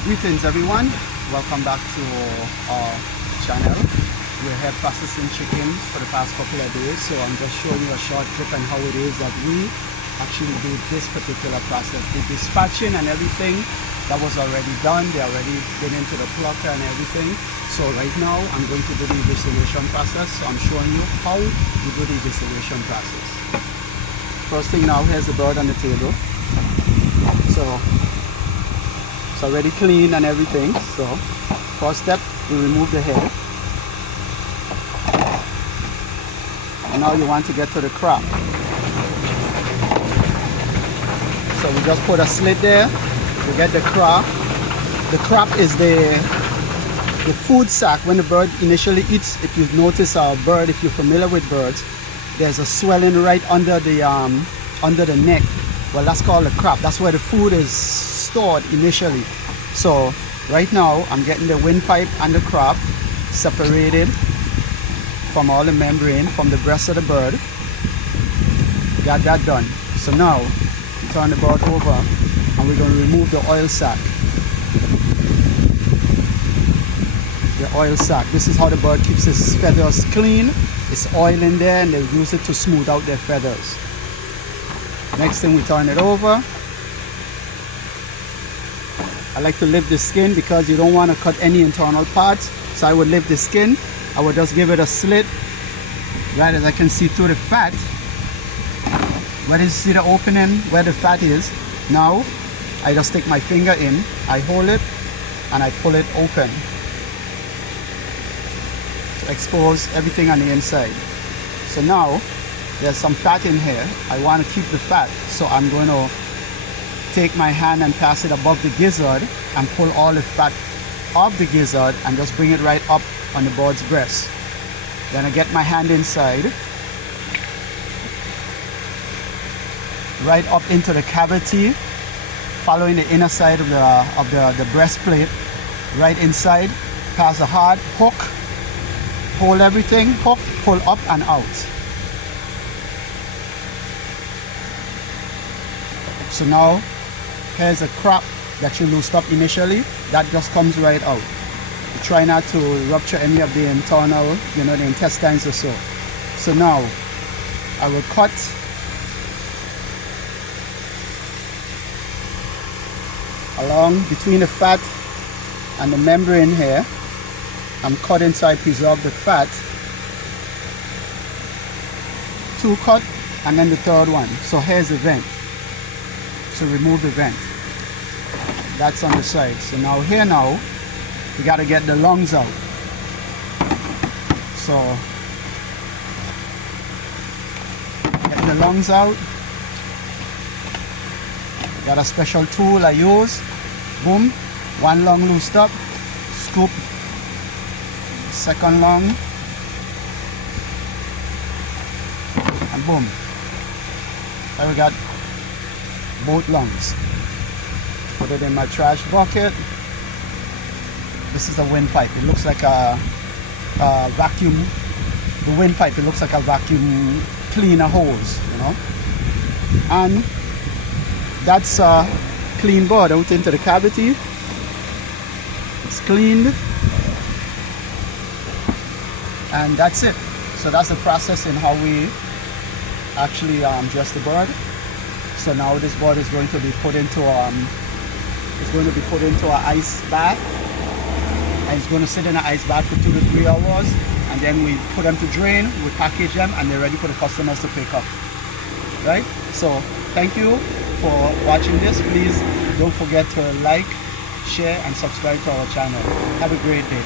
Greetings everyone, welcome back to our channel. We're here processing chickens for the past couple of days, so I'm just showing you a short clip on how it is that we actually do this particular process. The dispatching and everything, that was already done. They already been into the plucker and everything. So right now I'm going to do the evisceration process. So I'm showing you how you do the evisceration process. First thing now, here's the bird on the table. So it's already clean and everything. So first step, we remove the head. And now you want to get to the crop. So we just put a slit there to get the crop. The crop is the food sac when the bird initially eats. If you notice our bird, if you're familiar with birds, there's a swelling right under the neck. Well, that's called a crop. That's where the food is stored initially. So right now I'm getting the windpipe and the crop separated from all the membrane from the breast of the bird. Got that done. So now turn the bird over and we're going to remove the oil sac. The oil sac. This is how the bird keeps its feathers clean. It's oil in there and they use it to smooth out their feathers. Next thing, we turn it over. I like to lift the skin because you don't want to cut any internal parts. So I would lift the skin. I would just give it a slit right as I can see through the fat. Where you see the opening where the fat is, now I just stick my finger in, I hold it and I pull it open to expose everything on the inside. So now there's some fat in here. I want to keep the fat, so I'm going to take my hand and pass it above the gizzard and pull all the fat off the gizzard and just bring it right up on the bird's breast. Then I get my hand inside, right up into the cavity, following the inner side of the breastplate, right inside, pass a hard hook, hold everything, hook, pull up and out. So now here's a crop that you loosed up initially, that just comes right out. You try not to rupture any of the internal, the intestines or so. So now I will cut along between the fat and the membrane here. I'm cutting so I preserve the fat. 2 cut and then the third one. So here's the vent. So remove the vent. That's on the side. So now here we got to get the lungs out. So get the lungs out. Got a special tool I use. Boom, one lung loosed up, scoop, second lung, and boom. There we got both lungs. Put it in my trash bucket. This is a windpipe. It looks like a vacuum. The windpipe, it looks like a vacuum cleaner hose, And that's a clean bird out into the cavity. It's cleaned. And that's it. So that's the process in how we actually dress the bird. So now this bird is going to be put into an ice bath, and it's going to sit in an ice bath for 2 to 3 hours, and then we put them to drain, we package them, and they're ready for the customers to pick up. Right? So thank you for watching this. Please don't forget to like, share, and subscribe to our channel. Have a great day.